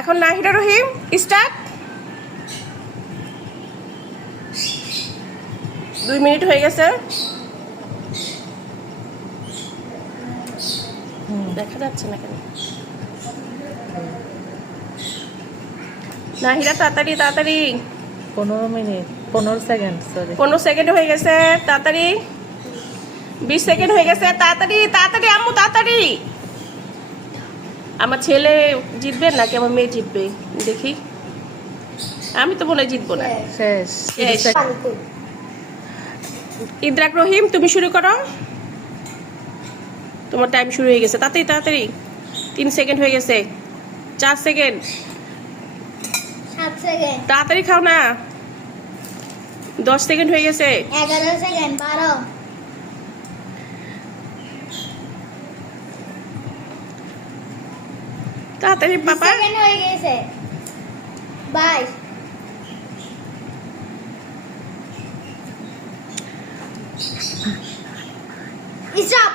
এখন নাহিরা রহিম start. 2 minute হয়ে গেছে। দেখা যাচ্ছে না কেন? নাহিরা তাড়াতাড়ি তাড়াতাড়ি। 15 মিনিট 15 সেকেন্ড, সরি 15 সেকেন্ড হয়ে গেছে, তাড়াতাড়ি। 20 সেকেন্ড হয়ে গেছে, তাড়াতাড়ি তাড়াতাড়ি আম্মু তাড়াতাড়ি। আমার ছেলে জিতবে নাকি আমার মেয়ে জিতবে দেখি। আমি তো মনে হয় জিতবো না। শেষ। শেষ। ইদ্রাক রহিম তুমি শুরু করো, তোমার টাইম শুরু হয়ে গেছে। তাড়াতাড়ি তাড়াতাড়ি। 3 সেকেন্ড হয়ে গেছে, 4 সেকেন্ড। 7 সেকেন্ড, তাড়াতাড়ি খাও না। 10 সেকেন্ড হয়ে গেছে। 11 সেকেন্ড, 12, তাড়াতাড়ি 20 পাপা। সেকেন্ড হয়ে গেছে, 22, স্টপ।